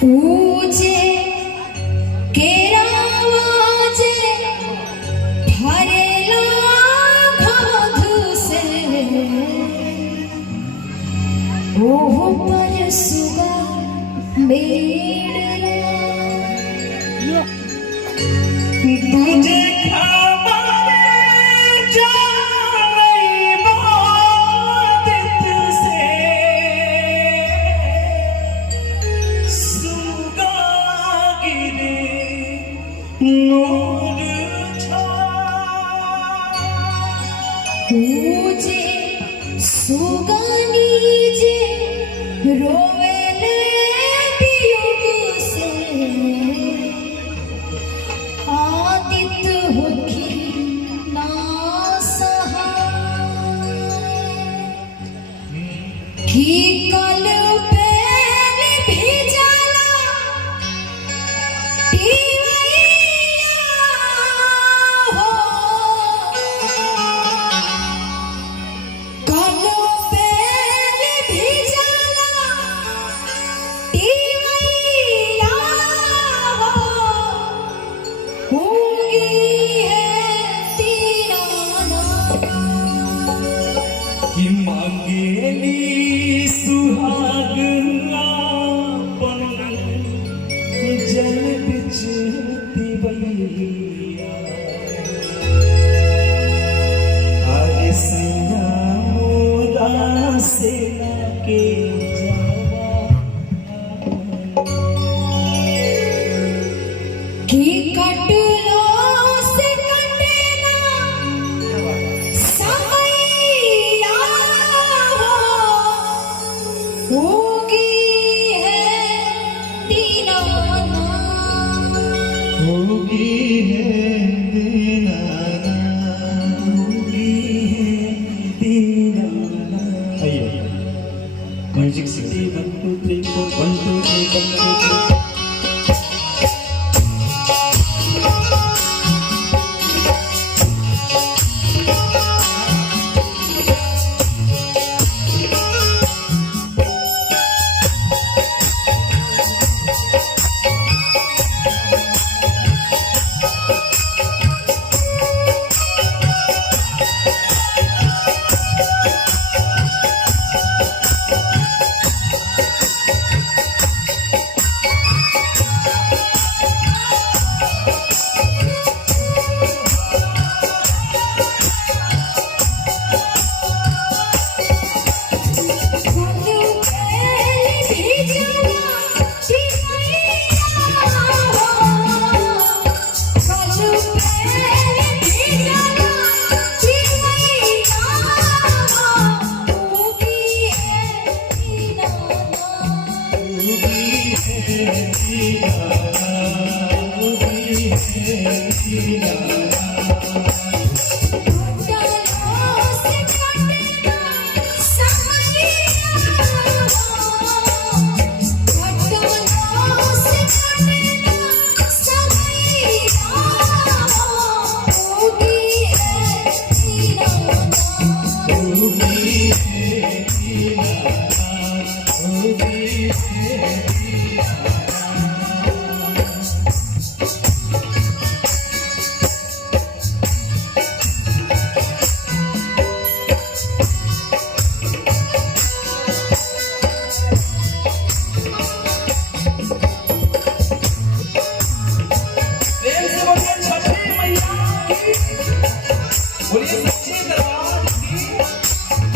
पूजे केरावाजे भरेला घमधु से ओह पर सुगा मेड़ना तुझे खबरे जाने बात से सुगा गिरे नूर छा पूजे सुगानी जे रोवेले वियोग से आदित होखी ना सहाय की कल पेल भिजाला टीवैया हो कल पेल भिजाला टीवैया हो होगी है दीनाना कि मांगेली सुहाग आपन जल बिच दिवैया आज सिया मोरा सेना के की कटलो से कटेना समैया हो होगी है दीनाना होगी है दीनाना होगी है दीनाना आइए म्यूजिक सिटी 1 2 3 4 1 2 3 1 2 3 बोलिए सच्चे दरबार की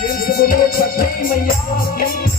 प्रेम से बोलिए छठी मैया की।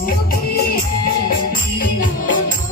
होगी है दीनानाथ।